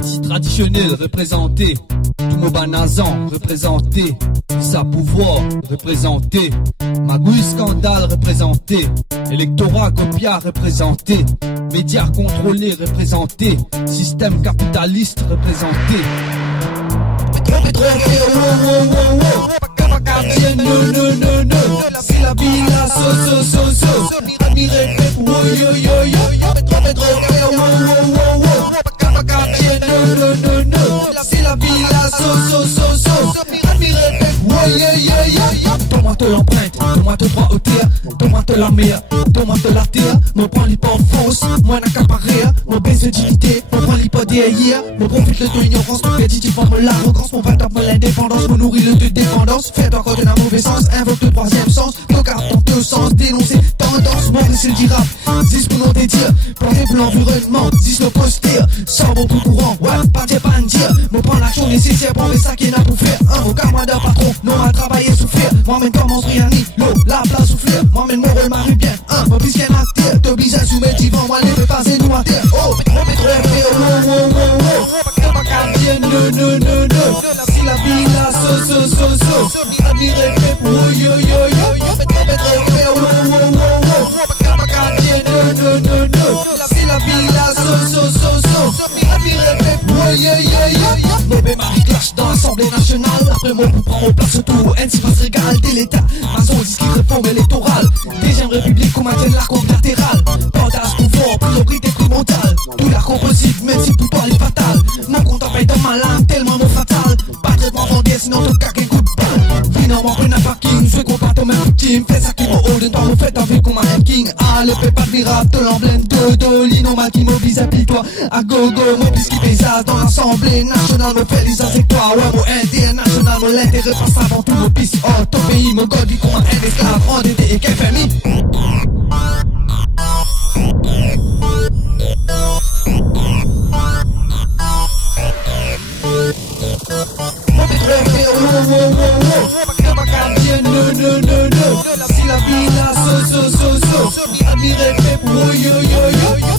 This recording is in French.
Parti traditionnel représenté, tout mon banazan représenté, sa pouvoir représenté, magouille scandale représenté, électorat copia représenté, médias contrôlés représentés, système capitaliste représenté. C'est la villa, c'est la villa, donne-moi de l'empreinte, donne-moi de droit au terre, donne-moi de la mer, donne-moi de la terre, me prends l'hypofausse, moi n'accaparer, mon baisse de dignité, me prends l'hypodéhier, me profite de l'ignorance, me fait tu formes l'arrogance, mon va me l'indépendance, me nourrit le de dépendance, fait encore de la mauvais sens, invoque le troisième sens, nos cartes dans deux sens, dénoncer tendance, mon c'est le dirap, 10 pour nos dédire, planter pour l'environnement, 10 nos posters, sans beaucoup courant, ouais, pas dire, me prends l'action nécessaire pour les sacs et n'a pour faire, un vocabulaire d'un patron, non à travailler souffrir, moi-même commence rien ni l'eau, la place souffrir, moi-même mon rôle m'arrive bien, mon bis qu'un acteur, t'oblige à soumettre divant, moi les fais passer nous à terre, oh, si la villa, admirez, yo, si la villa, mauvais mari clash dans l'Assemblée nationale. Après moi vous prend en place autour NC passe régal dès l'état. Maçon discret réforme électorale. Deuxième république qu'on maintienne l'arc latéral. Portage pouvoir, priorité primordiale. Tout l'arc possible, même si tout parle est fatal. Mon compte paye dans ma lame, tellement mon fatal. Pas de traitement vendier, sinon ton cac et coup de balle. Finalement, prenne un parking, je qu'on pas ton même victime. Fais ça qui me hold, toi, vous faites un vie comme un king. Ah, le fait pas de miracle, de l'emblème de Dolino, mal qui mobilise, appuie-toi. À gogo, mon biscuit paysage dans l'Assemblée nationale, me fait les avec toi. Ouais, mon international, mon l'intérêt passe avant tout mon pisse. Oh, ton pays, mon god, vit comme un esclave, endetté et KFMI. Si la villa, admirez, yo,